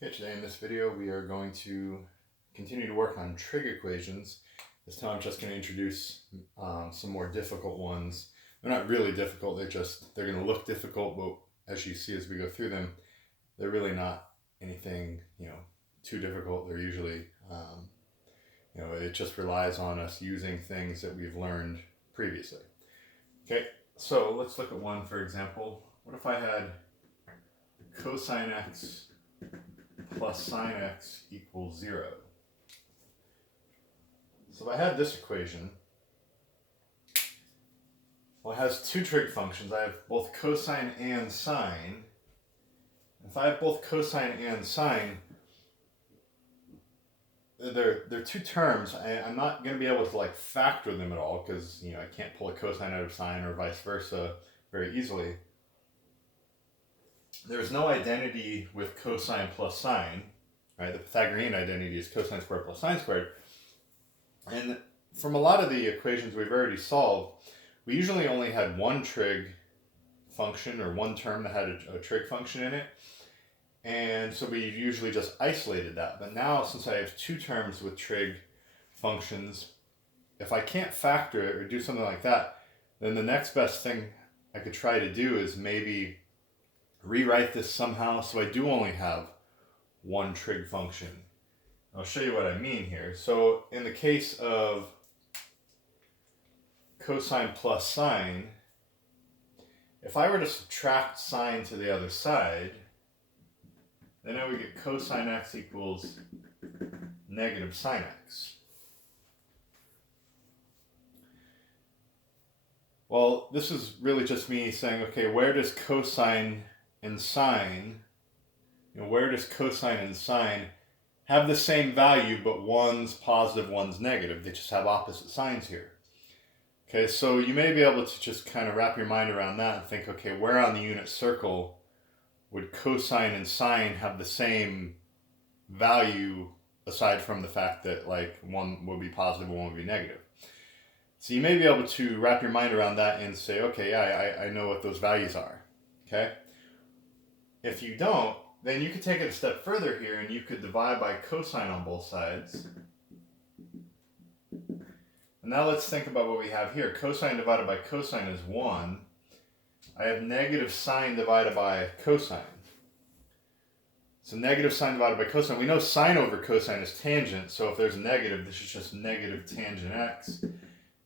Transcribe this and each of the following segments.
Okay, today in this video we are going to continue to work on trig equations. This time I'm just going to introduce some more difficult ones. They're not really difficult, they're going to look difficult, but as you see as we go through them, they're really not anything too difficult. They're usually it just relies on us using things that we've learned previously. Okay, so let's look at one for example. What if I had cosine x plus sine x equals 0. So if I had this equation, well, it has two trig functions. I have both cosine and sine. If I have both cosine and sine, they're two terms. I'm not going to be able to factor them at all because I can't pull a cosine out of sine or vice versa very easily. There's no identity with cosine plus sine, right? The Pythagorean identity is cosine squared plus sine squared. And from a lot of the equations we've already solved, we usually only had one trig function or one term that had a trig function in it. And so we usually just isolated that. But now, since I have two terms with trig functions, if I can't factor it or do something like that, then the next best thing I could try to do is maybe rewrite this somehow so I do only have one trig function. I'll show you what I mean here. So in the case of cosine plus sine, if I were to subtract sine to the other side, then now we get cosine x equals negative sine x. Well, this is really just me saying, okay, where does cosine and sine, where does cosine and sine have the same value, but one's positive, one's negative? They just have opposite signs here. Okay, so you may be able to just kind of wrap your mind around that and think, okay, where on the unit circle would cosine and sine have the same value aside from the fact that one would be positive and one would be negative? So you may be able to wrap your mind around that and say, okay, yeah, I know what those values are. Okay? If you don't, then you could take it a step further here and you could divide by cosine on both sides. And now let's think about what we have here. Cosine divided by cosine is 1. I have negative sine divided by cosine. So negative sine divided by cosine. We know sine over cosine is tangent, so if there's a negative, this is just negative tangent x.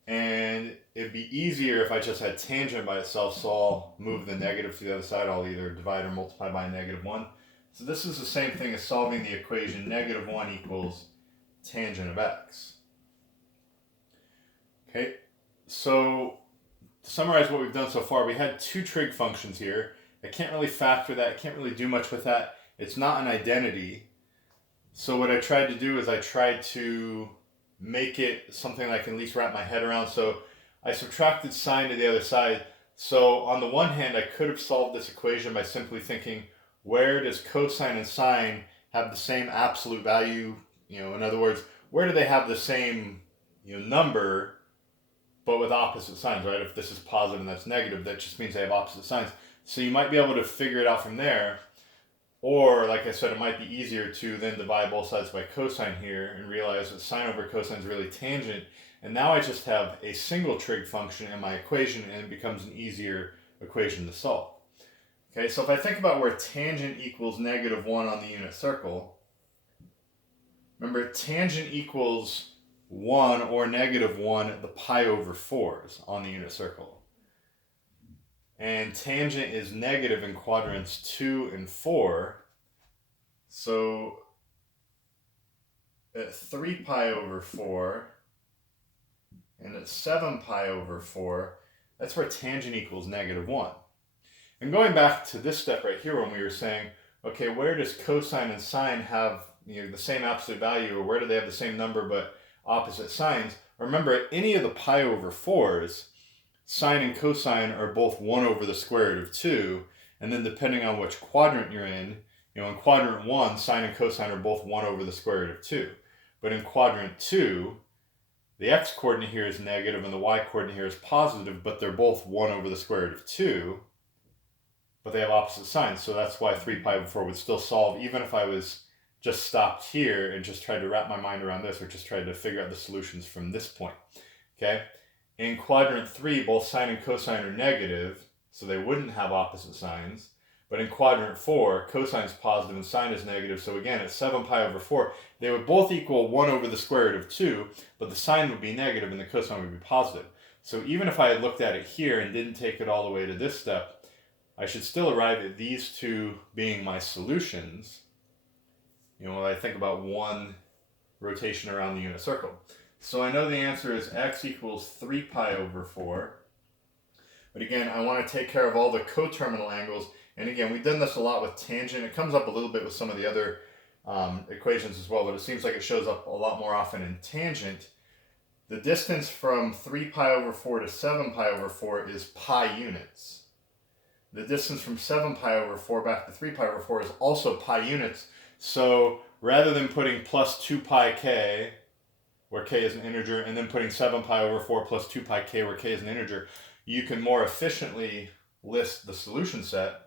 And it'd be easier if I just had tangent by itself, so I'll move the negative to the other side. I'll either divide or multiply by negative 1. So this is the same thing as solving the equation negative 1 equals tangent of x. Okay, so to summarize what we've done so far, we had two trig functions here. I can't really factor that. I can't really do much with that. It's not an identity. So what I tried to do is I tried to make it something I can at least wrap my head around. So I subtracted sine to the other side. So on the one hand, I could have solved this equation by simply thinking, where does cosine and sine have the same absolute value? In other words, where do they have the same number, but with opposite signs, right? If this is positive and that's negative, that just means they have opposite signs. So you might be able to figure it out from there. Or, like I said, it might be easier to then divide both sides by cosine here and realize that sine over cosine is really tangent. And now I just have a single trig function in my equation and it becomes an easier equation to solve. Okay, so if I think about where tangent equals negative 1 on the unit circle, remember tangent equals 1 or negative 1 at the pi over 4s on the unit circle. And tangent is negative in quadrants 2 and 4. So at 3 pi over 4 and at 7 pi over 4, that's where tangent equals negative 1. And going back to this step right here when we were saying, okay, where does cosine and sine have the same absolute value, or where do they have the same number but opposite signs? Remember, at any of the pi over 4s, sine and cosine are both 1 over the square root of 2, and then depending on which quadrant you're in quadrant 1, sine and cosine are both 1 over the square root of 2. But in quadrant 2, the x-coordinate here is negative and the y-coordinate here is positive, but they're both 1 over the square root of 2. but they have opposite signs. So that's why 3 pi over 4 would still solve, even if I was just stopped here and just tried to wrap my mind around this, or just tried to figure out the solutions from this point. Okay? In quadrant 3, both sine and cosine are negative, so they wouldn't have opposite signs. But in quadrant 4, cosine is positive and sine is negative, so again, at 7 pi over 4, they would both equal 1 over the square root of 2, but the sine would be negative and the cosine would be positive. So even if I had looked at it here and didn't take it all the way to this step, I should still arrive at these two being my solutions, you know, when I think about one rotation around the unit circle. So I know the answer is x equals 3 pi over 4. But again, I want to take care of all the coterminal angles. And again, we've done this a lot with tangent. It comes up a little bit with some of the other equations as well, but it seems like it shows up a lot more often in tangent. The distance from 3 pi over 4 to 7 pi over 4 is pi units. The distance from 7 pi over 4 back to 3 pi over 4 is also pi units. So rather than putting plus 2 pi k, where k is an integer, and then putting 7 pi over 4 plus 2 pi k, where k is an integer, you can more efficiently list the solution set.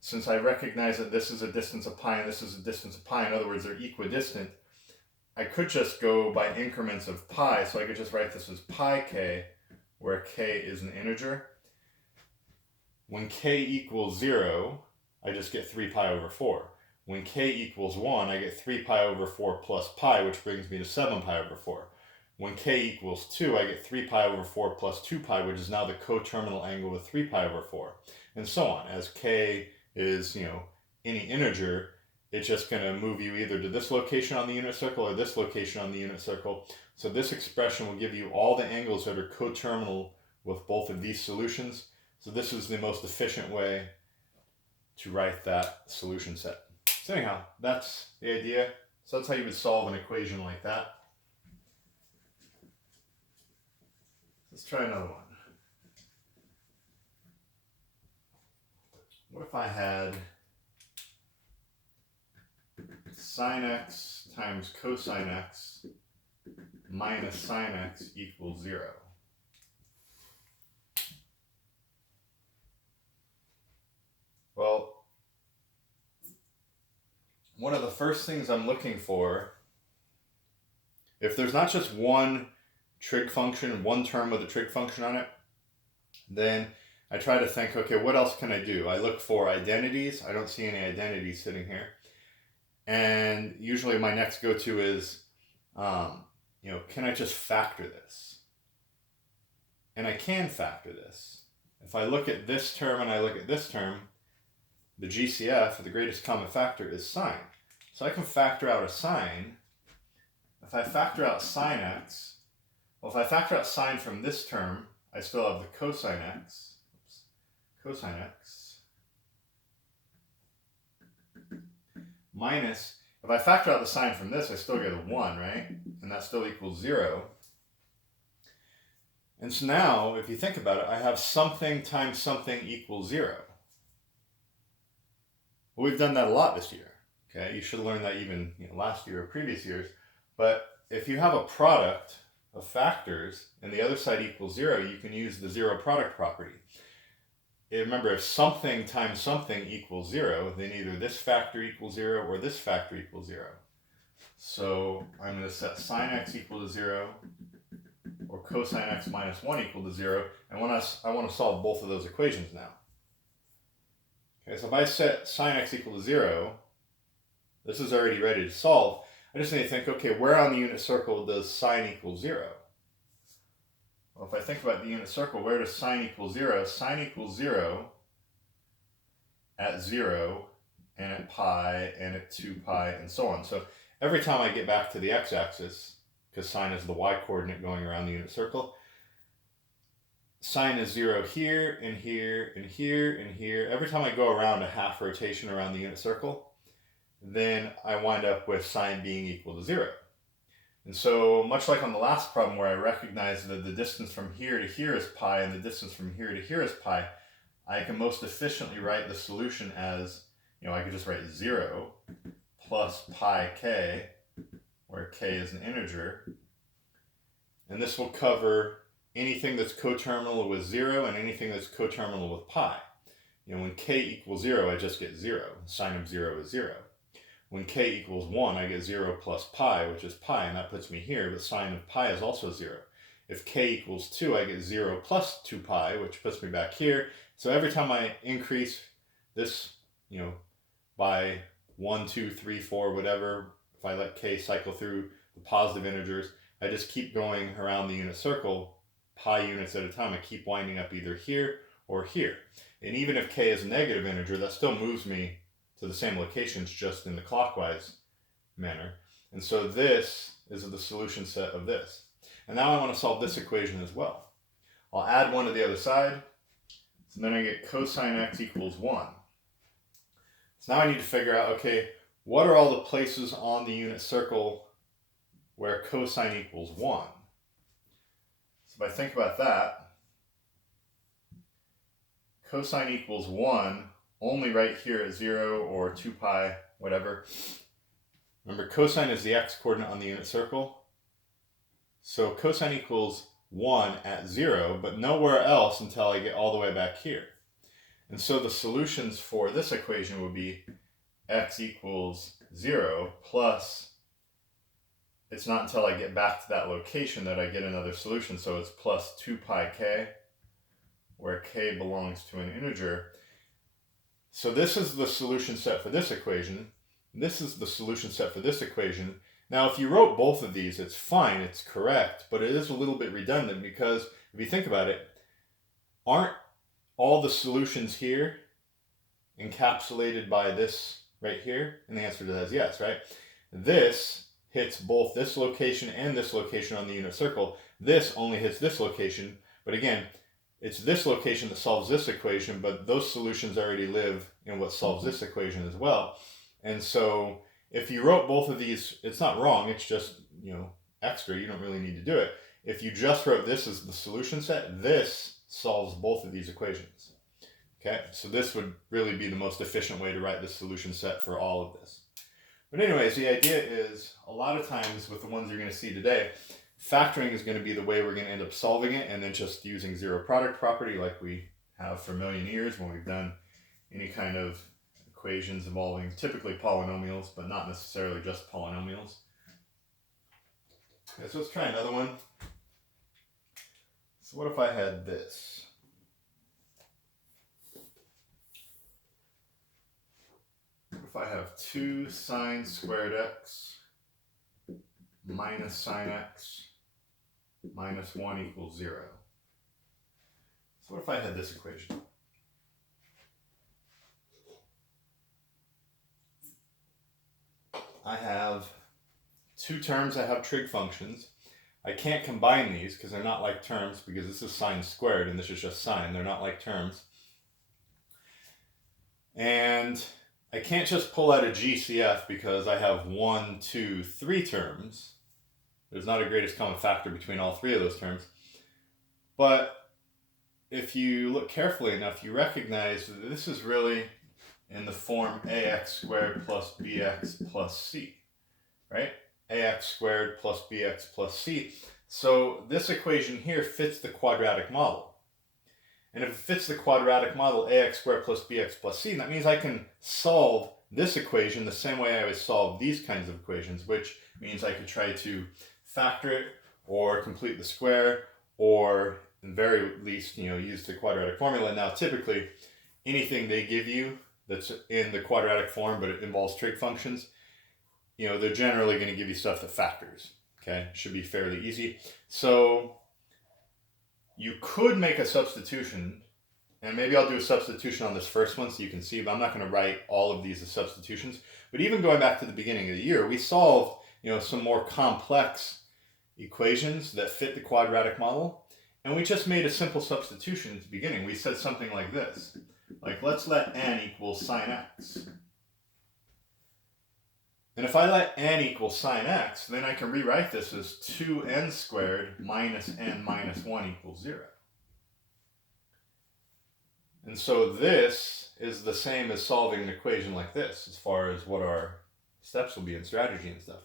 Since I recognize that this is a distance of pi and this is a distance of pi, in other words, they're equidistant, I could just go by increments of pi, so I could just write this as pi k, where k is an integer. When k equals 0, I just get 3 pi over 4. When k equals 1, I get 3 pi over 4 plus pi, which brings me to 7 pi over 4. When k equals 2, I get 3 pi over 4 plus 2 pi, which is now the coterminal angle with 3 pi over 4. And so on. As k is, you know, any integer, it's just going to move you either to this location on the unit circle or this location on the unit circle. So this expression will give you all the angles that are coterminal with both of these solutions. So this is the most efficient way to write that solution set. So anyhow, that's the idea. So that's how you would solve an equation like that. Let's try another one. What if I had sine x times cosine x minus sine x equals 0? Well, one of the first things I'm looking for, if there's not just one trig function, one term with a trig function on it, then I try to think, okay, what else can I do? I look for identities. I don't see any identities sitting here. And usually my next go-to is, you know, can I just factor this? And I can factor this. If I look at this term and I look at this term, the GCF, the greatest common factor, is sine. So I can factor out a sine. If I factor out sine x, well, if I factor out sine from this term, I still have the cosine x. Oops. Cosine x. Minus, if I factor out the sine from this, I still get a 1, right? And that still equals 0. And so now, if you think about it, I have something times something equals 0. Well, we've done that a lot this year. Okay, you should have learned that even last year or previous years. But if you have a product of factors and the other side equals 0, you can use the zero product property. Remember, if something times something equals 0, then either this factor equals 0 or this factor equals 0. So I'm going to set sine x equal to 0 or cosine x minus 1 equal to 0. And I want to solve both of those equations now. Okay, so if I set sine x equal to 0, this is already ready to solve. I just need to think, okay, where on the unit circle does sine equal 0? Well, if I think about the unit circle, where does sine equal 0? Sine equals 0 at 0 and at pi and at 2 pi and so on. So every time I get back to the x-axis, because sine is the y-coordinate going around the unit circle, sine is 0 here and here and here and here. Every time I go around a half rotation around the unit circle, then I wind up with sine being equal to 0. And so, much like on the last problem where I recognized that the distance from here to here is pi and the distance from here to here is pi, I can most efficiently write the solution as, I could just write 0 plus pi k, where k is an integer. And this will cover anything that's coterminal with 0 and anything that's coterminal with pi. when k equals 0, I just get 0. Sine of 0 is 0. When k equals 1, I get 0 plus pi, which is pi, and that puts me here, but sine of pi is also 0. If k equals 2, I get 0 plus 2 pi, which puts me back here. So every time I increase this, by 1, 2, 3, 4, whatever, if I let k cycle through the positive integers, I just keep going around the unit circle, pi units at a time. I keep winding up either here or here. And even if k is a negative integer, that still moves me to the same locations, just in the clockwise manner. And so this is the solution set of this. And now I want to solve this equation as well. I'll add 1 to the other side. So then I get cosine x equals 1. So now I need to figure out, okay, what are all the places on the unit circle where cosine equals 1? So if I think about that, cosine equals 1 only right here at 0 or 2 pi, whatever. Remember, cosine is the x-coordinate on the unit circle. So cosine equals 1 at 0, but nowhere else until I get all the way back here. And so the solutions for this equation would be x equals 0 plus, it's not until I get back to that location that I get another solution. So it's plus 2 pi k, where k belongs to an integer. So this is the solution set for this equation. This is the solution set for this equation. Now, if you wrote both of these, it's fine, it's correct, but it is a little bit redundant because if you think about it, aren't all the solutions here encapsulated by this right here? And the answer to that is yes, right? This hits both this location and this location on the unit circle. This only hits this location, but again, it's this location that solves this equation, but those solutions already live in what solves this equation as well. And so if you wrote both of these, it's not wrong, it's just, extra, you don't really need to do it. If you just wrote this as the solution set, this solves both of these equations. Okay, so this would really be the most efficient way to write the solution set for all of this. But anyways, the idea is, a lot of times with the ones you're going to see today, factoring is going to be the way we're going to end up solving it, and then just using zero product property like we have for a million years when we've done any kind of equations involving typically polynomials, but not necessarily just polynomials. Okay, so let's try another one. So what if I had this? What if I have 2 sine squared x minus sine x minus 1 equals 0? So what if I had this equation? I have 2 terms that have trig functions. I can't combine these because they're not like terms, because this is sine squared and this is just sine. They're not like terms. And I can't just pull out a GCF because I have 1, 2, 3 terms. There's not a greatest common factor between all 3 of those terms. But if you look carefully enough, you recognize that this is really in the form ax squared plus bx plus c, right? Ax squared plus bx plus c. So this equation here fits the quadratic model. And if it fits the quadratic model, ax squared plus bx plus c, that means I can solve this equation the same way I would solve these kinds of equations, which means I could try to factor it or complete the square, or in very least, use the quadratic formula. Now, typically, anything they give you that's in the quadratic form, but it involves trig functions, they're generally going to give you stuff that factors. Okay, should be fairly easy. So you could make a substitution, and maybe I'll do a substitution on this first one so you can see, but I'm not going to write all of these as substitutions. But even going back to the beginning of the year, we solved, some more complex equations that fit the quadratic model, and we just made a simple substitution at the beginning. We said something like this, like let's let n equal sine x. And if I let n equal sine x, then I can rewrite this as 2n squared minus n minus 1 equals 0. And so this is the same as solving an equation like this, as far as what our steps will be in strategy and stuff.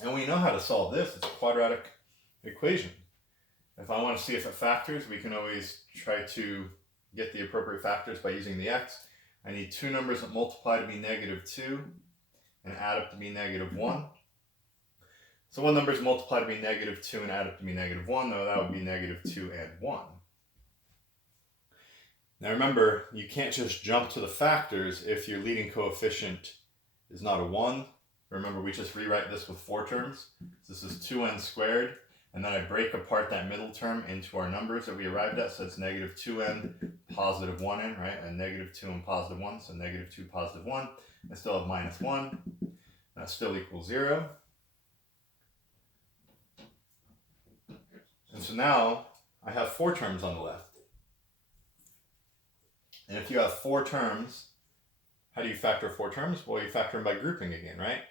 And we know how to solve this. It's a quadratic equation. If I want to see if it factors, we can always try to get the appropriate factors by using the x. I need two numbers that multiply to be -2 and add up to be -1. So what numbers multiply to be -2 and add up to be -1? No, that would be -2 and 1. Now remember, you can't just jump to the factors if your leading coefficient is not a 1. Remember, we just rewrite this with 4 terms. So this is 2n squared, and then I break apart that middle term into our numbers that we arrived at. So it's -2n, +1n, right? And -2 and +1, so -2, +1. I still have -1. That still equals 0. And so now I have 4 terms on the left. And if you have 4 terms, how do you factor 4 terms? Well, you factor them by grouping again, right?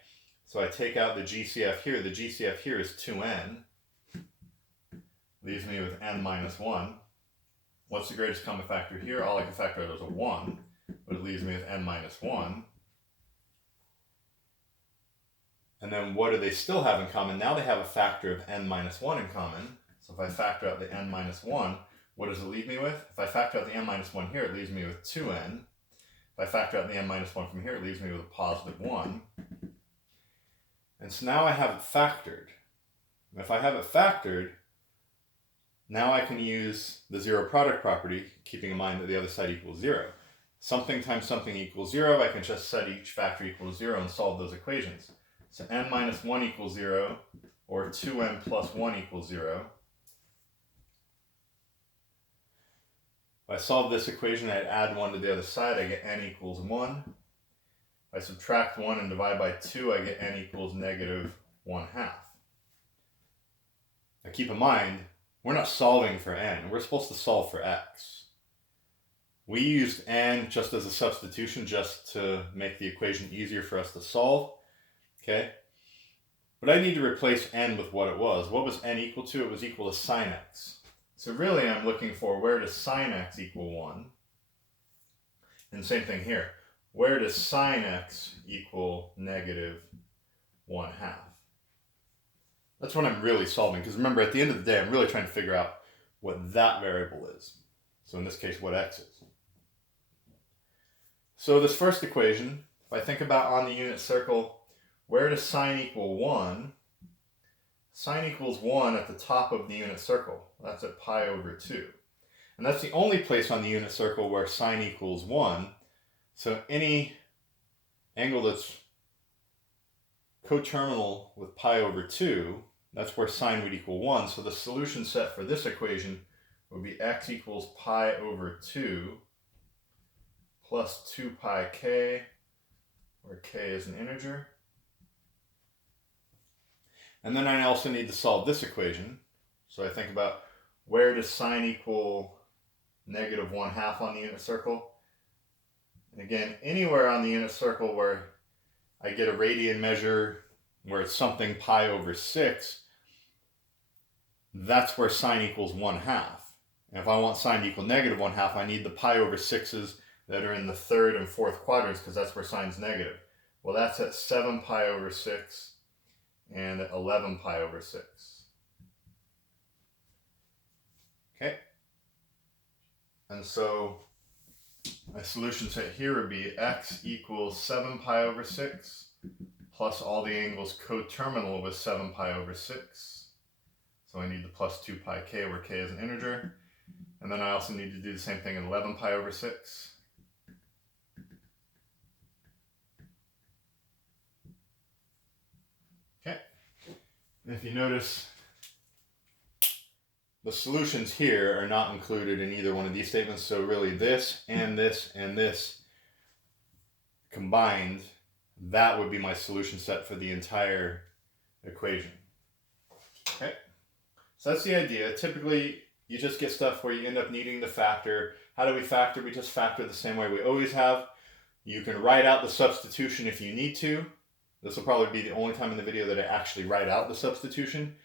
So I take out the GCF here. The GCF here is 2n. Leaves me with n minus 1. What's the greatest common factor here? All I can factor out is a 1, but it leaves me with n minus 1. And then what do they still have in common? Now they have a factor of n minus 1 in common. So if I factor out the n minus 1, what does it leave me with? If I factor out the n minus 1 here, it leaves me with 2n. If I factor out the n minus 1 from here, it leaves me with a +1. And so now I have it factored. And if I have it factored, now I can use the zero product property, keeping in mind that the other side equals 0. Something times something equals 0. I can just set each factor equal to 0 and solve those equations. So n minus 1 equals 0, or 2n plus 1 equals 0. If I solve this equation, I add 1 to the other side, I get n equals 1. If I subtract 1 and divide by 2, I get n equals -1/2. Now keep in mind, we're not solving for n, we're supposed to solve for x. We used n just as a substitution, just to make the equation easier for us to solve, okay? But I need to replace n with what it was. What was n equal to? It was equal to sine x. So really I'm looking for, where does sine x equal 1? And same thing here. Where does sine x equal -1/2? That's what I'm really solving, because remember, at the end of the day, I'm really trying to figure out what that variable is. So in this case, what x is. So this first equation, if I think about on the unit circle, where does sine equal 1? Sine equals 1 at the top of the unit circle. That's at pi/2. And that's the only place on the unit circle where sine equals 1. So any angle that's coterminal with pi/2, that's where sine would equal 1. So the solution set for this equation would be x equals pi/2 plus 2 pi k, where k is an integer. And then I also need to solve this equation. So I think about, where does sine equal -1/2 on the unit circle? And again, anywhere on the unit circle where I get a radian measure where it's something pi/6, that's where sine equals 1/2. And if I want sine to equal -1/2, I need the pi/6s that are in the third and fourth quadrants, because that's where sine's negative. Well, that's at 7 pi/6 and 11 pi/6. Okay. And so my solution set here would be x equals 7 pi/6 plus all the angles coterminal with 7 pi/6. So I need the plus 2 pi k, where k is an integer. And then I also need to do the same thing in 11 pi/6. Okay. And if you notice, the solutions here are not included in either one of these statements. So really this and this and this combined, that would be my solution set for the entire equation. Okay. So that's the idea. Typically, you just get stuff where you end up needing to factor. How do we factor? We just factor the same way we always have. You can write out the substitution if you need to. This will probably be the only time in the video that I actually write out the substitution.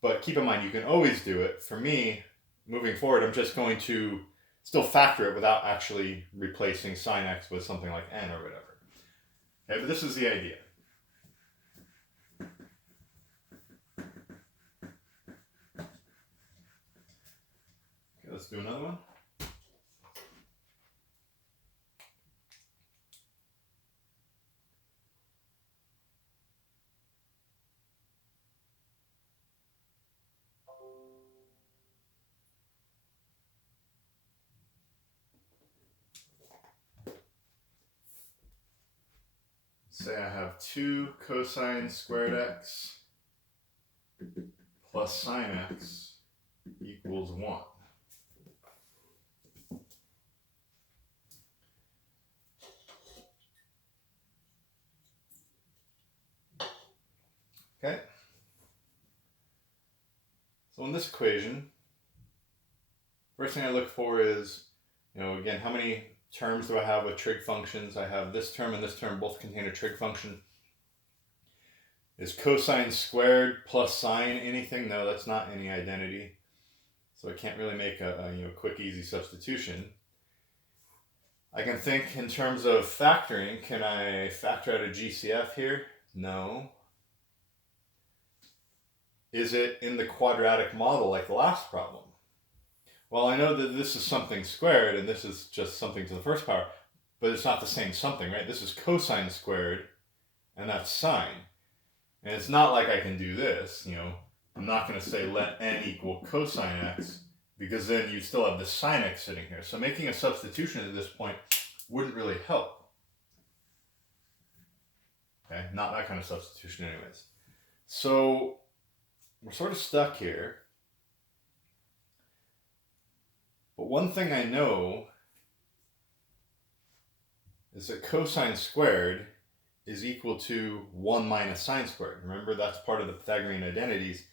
But keep in mind, you can always do it. For me, moving forward, I'm just going to still factor it without actually replacing sine x with something like n or whatever. Okay, but this is the idea. Okay, let's do another one. say I have 2 cosine squared x plus sine x equals 1. Okay. So in this equation, first thing I look for is, again, how many terms do I have with trig functions? I have this term and this term both contain a trig function. Is cosine squared plus sine anything? No, that's not any identity. So I can't really make a quick, easy substitution. I can think in terms of factoring. Can I factor out a GCF here? No. Is it in the quadratic model like the last problem? Well, I know that this is something squared and this is just something to the first power, but it's not the same something, right? This is cosine squared and that's sine. And it's not like I can do this, I'm not going to say let n equal cosine x, because then you still have the sine x sitting here. So making a substitution at this point wouldn't really help. Okay, not that kind of substitution anyways. So we're sort of stuck here. But one thing I know is that cosine squared is equal to 1 minus sine squared. Remember, that's part of the Pythagorean identities.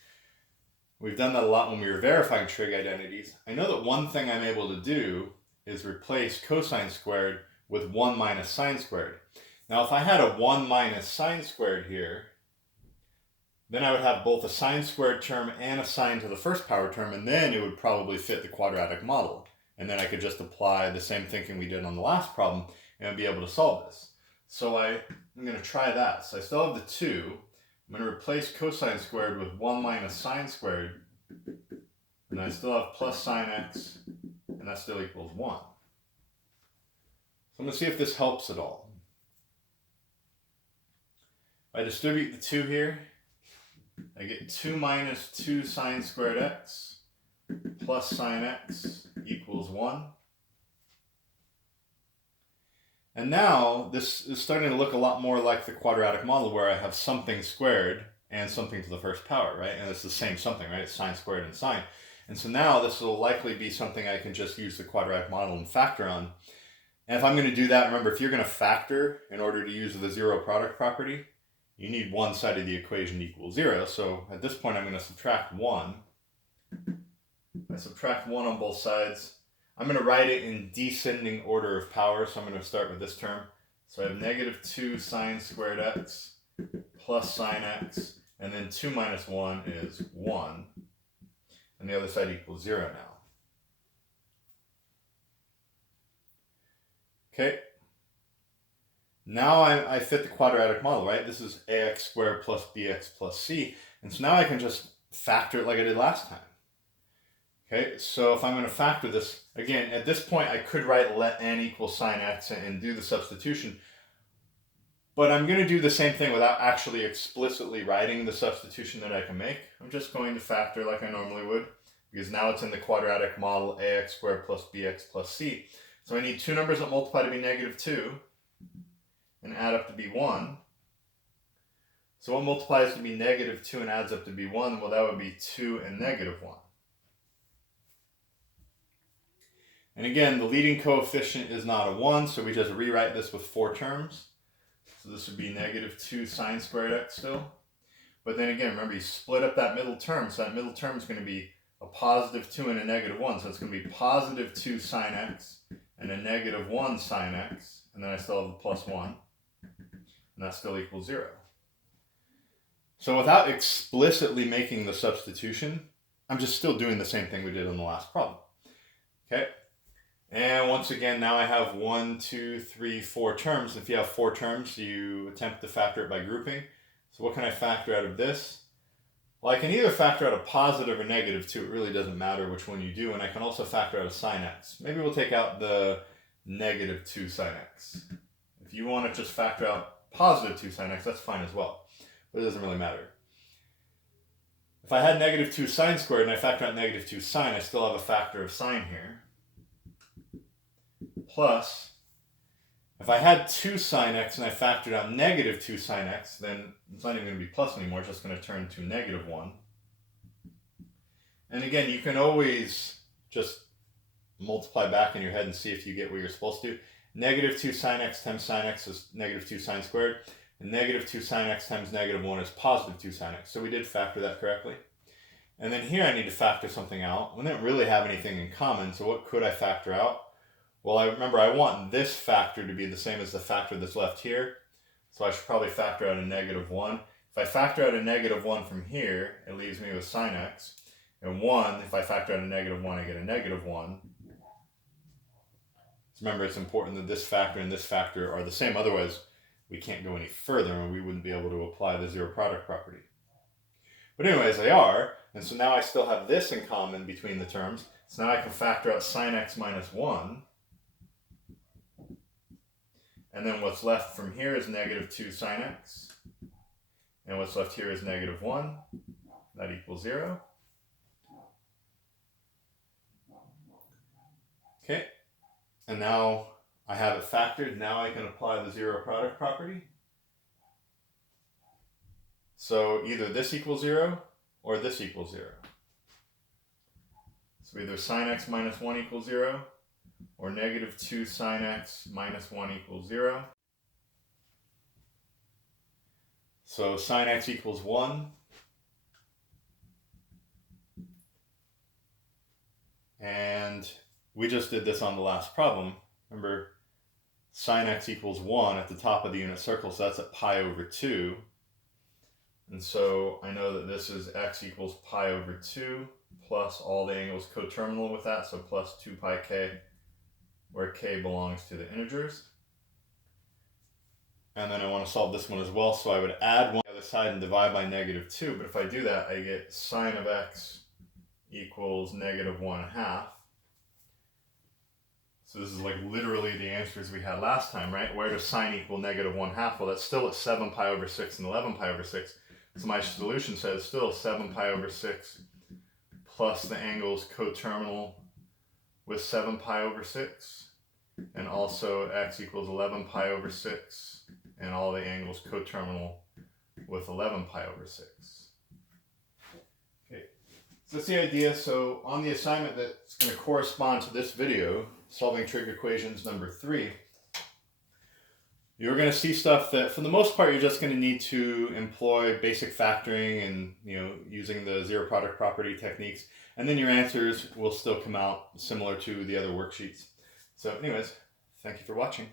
We've done that a lot when we were verifying trig identities. I know that one thing I'm able to do is replace cosine squared with 1 minus sine squared. Now, if I had a 1 minus sine squared here, then I would have both a sine squared term and a sine to the first power term, and then it would probably fit the quadratic model. And then I could just apply the same thinking we did on the last problem and be able to solve this. So I'm going to try that. So I still have the 2. I'm going to replace cosine squared with 1 minus sine squared. And I still have plus sine x, and that still equals 1. So I'm going to see if this helps at all. If I distribute the 2 here, I get 2 minus 2 sine squared x plus sine x equals 1. And now this is starting to look a lot more like the quadratic model where I have something squared and something to the first power, right? And it's the same something, right? It's sine squared and sine. And so now this will likely be something I can just use the quadratic model and factor on. And if I'm going to do that, remember, if you're going to factor in order to use the zero product property, you need one side of the equation equal 0. So at this point, I'm going to subtract 1. I subtract 1 on both sides. I'm going to write it in descending order of power, so I'm going to start with this term. So I have negative 2 sine squared x plus sine x, and then 2 minus 1 is 1. And the other side equals 0 now. Okay. Now I fit the quadratic model, right? This is ax squared plus bx plus c. And so now I can just factor it like I did last time. Okay, so if I'm going to factor this, again, at this point I could write let n equal sine x and do the substitution. But I'm going to do the same thing without actually explicitly writing the substitution that I can make. I'm just going to factor like I normally would, because now it's in the quadratic model ax squared plus bx plus c. So I need two numbers that multiply to be negative 2 and add up to be 1. So what multiplies to be negative 2 and adds up to be 1? Well, that would be 2 and negative 1. And again, the leading coefficient is not a 1, so we just rewrite this with 4 terms. So this would be negative 2 sine squared x still. But then again, remember, you split up that middle term, so that middle term is going to be a positive 2 and a negative 1. So it's going to be positive 2 sine x and a negative 1 sine x. And then I still have the plus 1. And that still equals 0. So without explicitly making the substitution, I'm just still doing the same thing we did on the last problem. Okay? And once again, now I have 1, 2, 3, 4 terms. If you have 4 terms, you attempt to factor it by grouping. So what can I factor out of this? Well, I can either factor out a positive or negative 2. It really doesn't matter which one you do. And I can also factor out a sine x. Maybe we'll take out the negative 2 sine x. If you want to just factor out positive 2 sine x, that's fine as well. But it doesn't really matter. If I had negative 2 sine squared and I factor out negative 2 sine, I still have a factor of sine here. Plus If I had 2 sine x and I factored out negative 2 sine x, then it's not even going to be plus anymore, it's just going to turn to negative 1. And again, you can always just multiply back in your head and see if you get what you're supposed to. Negative 2 sine x times sine x is negative 2 sine squared. And negative 2 sine x times negative 1 is positive 2 sine x. So we did factor that correctly. And then here I need to factor something out. We didn't really have anything in common, so what could I factor out? Well, I remember I want this factor to be the same as the factor that's left here. So I should probably factor out a negative 1. If I factor out a negative 1 from here, it leaves me with sine x. And 1, if I factor out a negative 1, I get a negative 1. So remember, it's important that this factor and this factor are the same. Otherwise, we can't go any further and we wouldn't be able to apply the zero product property. But anyways, they are. And so now I still have this in common between the terms. So now I can factor out sine x minus 1. And then what's left from here is negative 2 sine x. And what's left here is negative 1. That equals 0. Okay. And now I have it factored. Now I can apply the zero product property. So either this equals 0 or this equals 0. So either sine x minus 1 equals 0 or negative 2 sine x minus 1 equals 0. So sine x equals 1. And we just did this on the last problem. Remember, sine x equals 1 at the top of the unit circle, so that's at pi over 2. And so I know that this is x equals pi over 2 plus all the angles coterminal with that, so plus 2 pi k, where k belongs to the integers. And then I want to solve this one as well, so I would add 1 on the other side and divide by negative 2. But if I do that, I get sine of x equals negative 1/2. So this is like literally the answers we had last time, right? Where does sine equal negative 1/2? Well, that's still at 7 pi over 6 and 11 pi over 6. So my solution says still 7 pi over 6 plus the angles coterminal with 7 pi over 6. And also x equals 11 pi over 6 and all the angles coterminal with 11 pi over 6. Okay, so that's the idea. So on the assignment that's going to correspond to this video, solving trig equations number 3, you're going to see stuff that for the most part you're just going to need to employ basic factoring and using the zero product property techniques, and then your answers will still come out similar to the other worksheets. So anyways, thank you for watching.